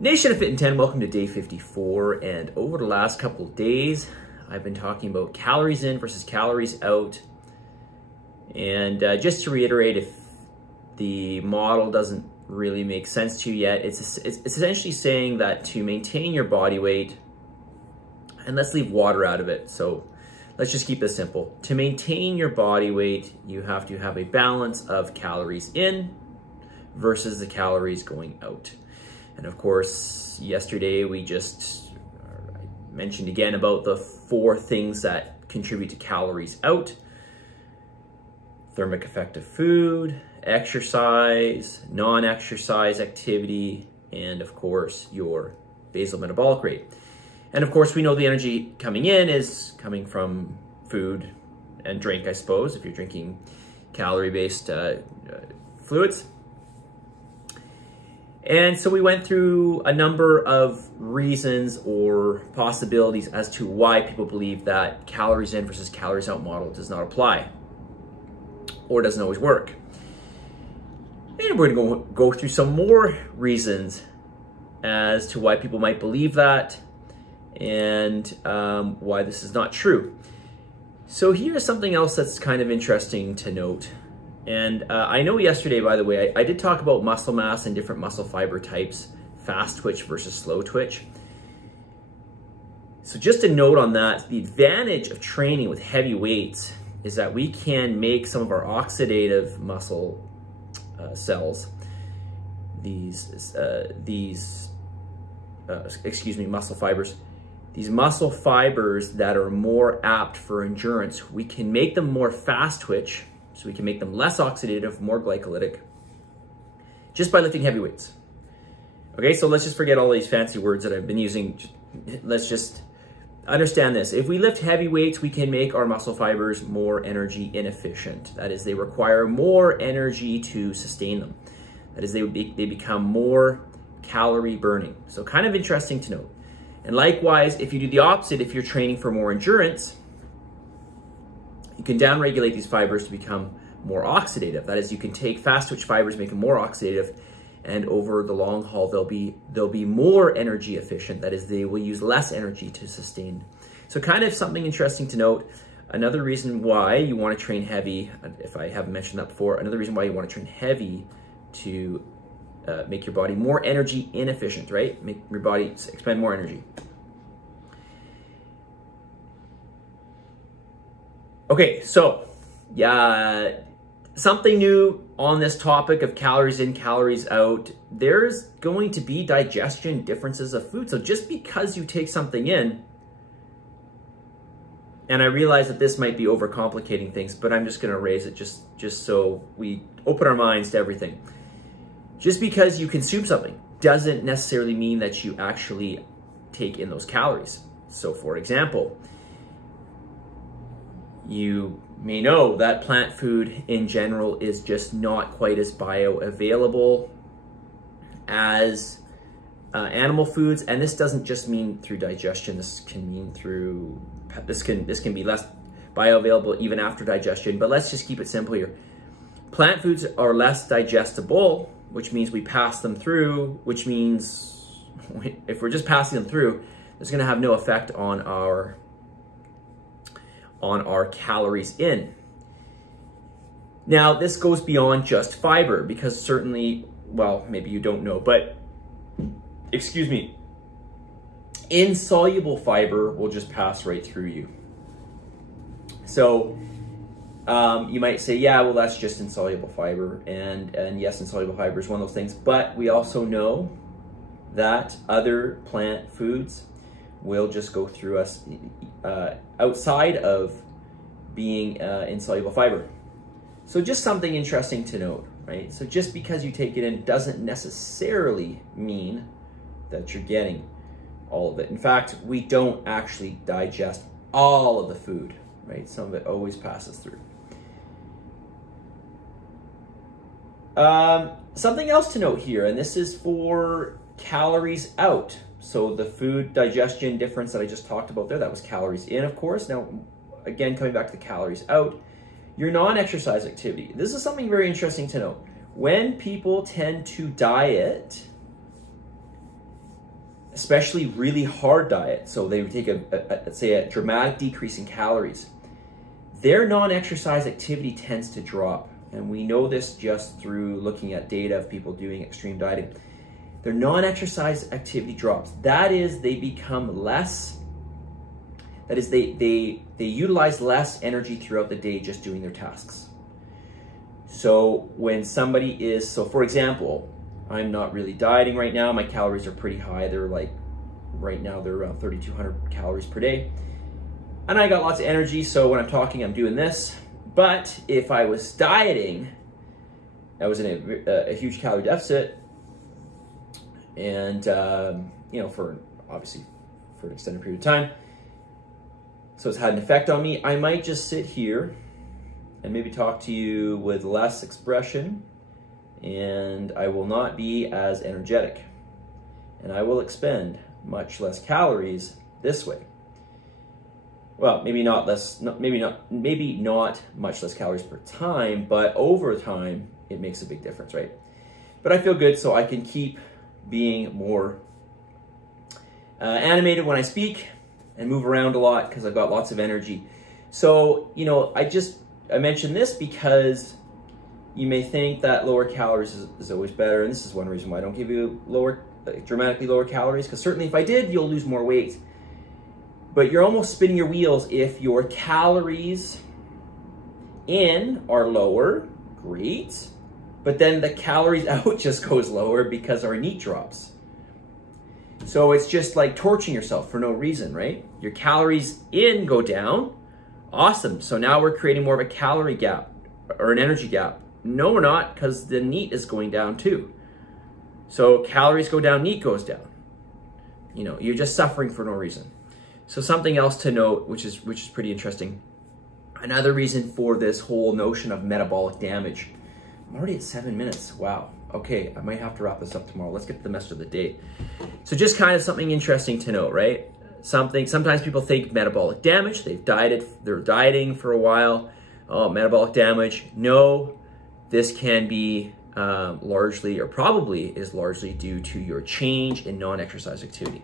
Nation of Fit and 10, welcome to day 54. And over the last couple of days, I've been talking about calories in versus calories out. And just to reiterate, if the model doesn't really make sense to you yet, it's essentially saying that to maintain your body weight, and let's leave water out of it. So let's just keep this simple. To maintain your body weight, you have to have a balance of calories in versus the calories going out. And of course, yesterday I mentioned again about the 4 things that contribute to calories out: thermic effect of food, exercise, non-exercise activity, and of course, your basal metabolic rate. And of course, we know the energy coming in is coming from food and drink, I suppose, if you're drinking calorie-based fluids. And so we went through a number of reasons or possibilities as to why people believe that calories in versus calories out model does not apply or doesn't always work. And we're going to go through some more reasons as to why people might believe that and why this is not true. So here's something else that's kind of interesting to note. And I know yesterday, by the way, I did talk about muscle mass and different muscle fiber types, fast twitch versus slow twitch. So just a note on that, the advantage of training with heavy weights is that we can make some of our oxidative muscle cells, muscle fibers, these muscle fibers that are more apt for endurance, we can make them more fast twitch. So we can make them less oxidative, more glycolytic, just by lifting heavy weights. Okay, so let's just forget all these fancy words that I've been using. Let's just understand this. If we lift heavy weights, we can make our muscle fibers more energy inefficient. That is, they require more energy to sustain them. That is, they become more calorie burning. So kind of interesting to note. And likewise, if you do the opposite, if you're training for more endurance, you can downregulate these fibers to become more oxidative. That is, you can take fast twitch fibers, make them more oxidative, and over the long haul, they'll be more energy efficient. That is, they will use less energy to sustain. So kind of something interesting to note. Another reason why you want to train heavy, if I haven't mentioned that before, another reason why you want to train heavy to make your body more energy inefficient, right? Make your body expend more energy. Okay, so yeah, something new on this topic of calories in, calories out. There's going to be digestion differences of food. So just because you take something in, and I realize that this might be overcomplicating things, but I'm just going to raise it just so we open our minds to everything. Just because you consume something doesn't necessarily mean that you actually take in those calories. So for example, you may know that plant food in general is just not quite as bioavailable as animal foods, and this doesn't just mean through digestion. This can mean through this can be less bioavailable even after digestion. But let's just keep it simple here. Plant foods are less digestible, which means we pass them through. Which means if we're just passing them through, it's going to have no effect on our calories in. Now, this goes beyond just fiber, because certainly, well, maybe you don't know, but excuse me, insoluble fiber will just pass right through you. So you might say, yeah, well, that's just insoluble fiber. And yes, insoluble fiber is one of those things, but we also know that other plant foods will just go through us outside of being insoluble fiber. So just something interesting to note, right? So just because you take it in doesn't necessarily mean that you're getting all of it. In fact, we don't actually digest all of the food, right? Some of it always passes through. Something else to note here, and this is for calories out. So the food digestion difference that I just talked about there, that was calories in, of course. Now, again, coming back to the calories out, your non-exercise activity. This is something very interesting to note. When people tend to diet, especially really hard diet, so they would take let's say a dramatic decrease in calories, their non-exercise activity tends to drop. And we know this just through looking at data of people doing extreme dieting. Their non-exercise activity drops. That is, they become less, that is, they utilize less energy throughout the day just doing their tasks. So when somebody is, so for example, I'm not really dieting right now. My calories are pretty high. They're like, right now they're around 3,200 calories per day. And I got lots of energy, so when I'm talking, I'm doing this. But if I was dieting, I was in a huge calorie deficit, and you know, obviously for an extended period of time, so it's had an effect on me. I might just sit here and maybe talk to you with less expression, and I will not be as energetic, and I will expend much less calories this way. Well, maybe not much less calories per time, but over time, it makes a big difference, right? But I feel good, so I can keep being more animated when I speak and move around a lot because I've got lots of energy. So, you know, I mentioned this because you may think that lower calories is always better, and this is one reason why I don't give you dramatically lower calories, because certainly if I did, you'll lose more weight. But you're almost spinning your wheels if your calories in are lower, great, but then the calories out just goes lower because our NEAT drops. So it's just like torching yourself for no reason, right? Your calories in go down, awesome. So now we're creating more of a calorie gap or an energy gap. No, we're not, because the NEAT is going down too. So calories go down, NEAT goes down. You know, you're just suffering for no reason. So something else to note, which is pretty interesting. Another reason for this whole notion of metabolic damage. I'm already at 7 minutes. Wow. Okay, I might have to wrap this up tomorrow. Let's get to the message of the day. So just kind of something interesting to note, right? Sometimes people think metabolic damage. They're dieting for a while. Oh, metabolic damage. No, this can be largely, or probably is largely due to your change in non-exercise activity.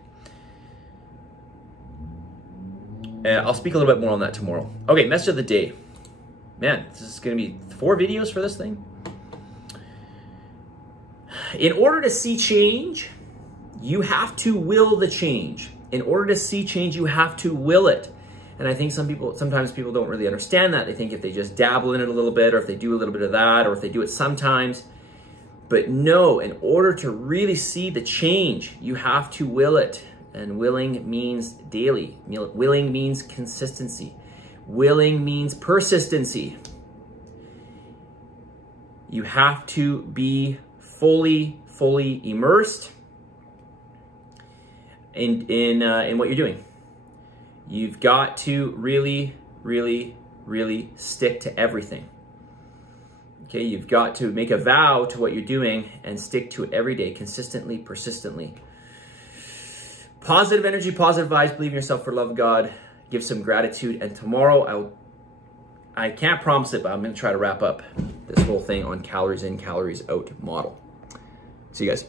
I'll speak a little bit more on that tomorrow. Okay, message of the day. Man, this is going to be 4 videos for this thing. In order to see change, you have to will the change. In order to see change, you have to will it. And I think sometimes people don't really understand that. They think if they just dabble in it a little bit, or if they do a little bit of that, or if they do it sometimes. But no, in order to really see the change, you have to will it. And willing means daily. Willing means consistency. Willing means persistency. You have to be fully immersed in what you're doing. You've got to really stick to everything. Okay, you've got to make a vow to what you're doing and stick to it every day, consistently, persistently. Positive energy, positive vibes, believe in yourself for love of God, give some gratitude, and tomorrow I can't promise it, but I'm going to try to wrap up this whole thing on calories in, calories out model. See you guys.